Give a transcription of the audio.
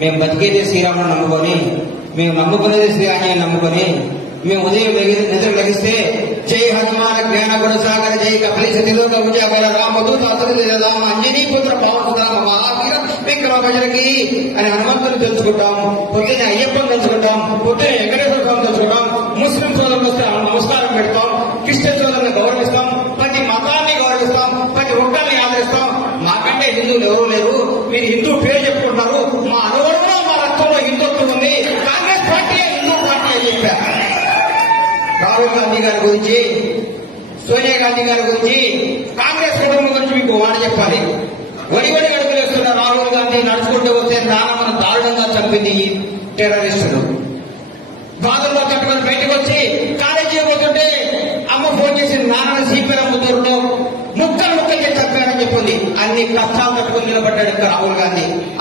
మేము బతికేది శ్రీరాముని నమ్ముకొని, మేము నమ్ముకునేది శ్రీరాముని నమ్ముకొని, మేము ఉదయం నిద్ర లగిస్తే జై హనుమాన జ్ఞాన గుణసాగర జై కపిలిశ తిలోక విజయబల రామదూత రామ అంజనీ పుత్ర పవన మహావీర విక్రమ భజనకి అని హనుమంతుని తెలుసుకుంటాం. పొద్దున్నే అయ్యప్పని తెలుసుకుంటాం, పొద్దున్నే వెంకటేశ్వర స్వామి తెలుసుకుంటాం. ముస్లిం సోదరులు వస్తే నమస్కారం పెడతాం, క్రిస్టియన్ సోదరులను గౌరవిస్తాం, ప్రతి మతాన్ని గౌరవిస్తాం, ప్రతి ఒక్కరిని ఆదరిస్తాం. మాకంటే హిందువులు ఎవరూ లేరు, మీరు హిందూ పేరు చెప్పుకుంటారు, మా అనుగుణంలో మా రక్తంలో హిందుత్వం ఉంది, కాంగ్రెస్ పార్టీ హిందూ పార్టీ అని చెప్పారు. రాహుల్ గాంధీ గారి గురించి, సోనియా గాంధీ గారి గురించి, కాంగ్రెస్ కుటుంబం గురించి మీకు మాట చెప్పాలి. వడివడి అడుగులేస్తున్న రాహుల్ గాంధీ నడుచుకుంటూ వస్తే నాన్నమ్మను దారుణంగా చంపింది ఈ టెర్రరిస్టులు. బాధల్లో కట్టుకొని బయటకు వచ్చి కాలేజీ పోతుంటే అమ్మ ఫోన్ చేసి నాన్నని సిపిఎం ముద్దూరులో ముక్కలు ముక్కలు చంపారని చెప్పింది. అన్ని కష్టాలు కట్టుకుని నిలబడ్డాడు రాహుల్ గాంధీ.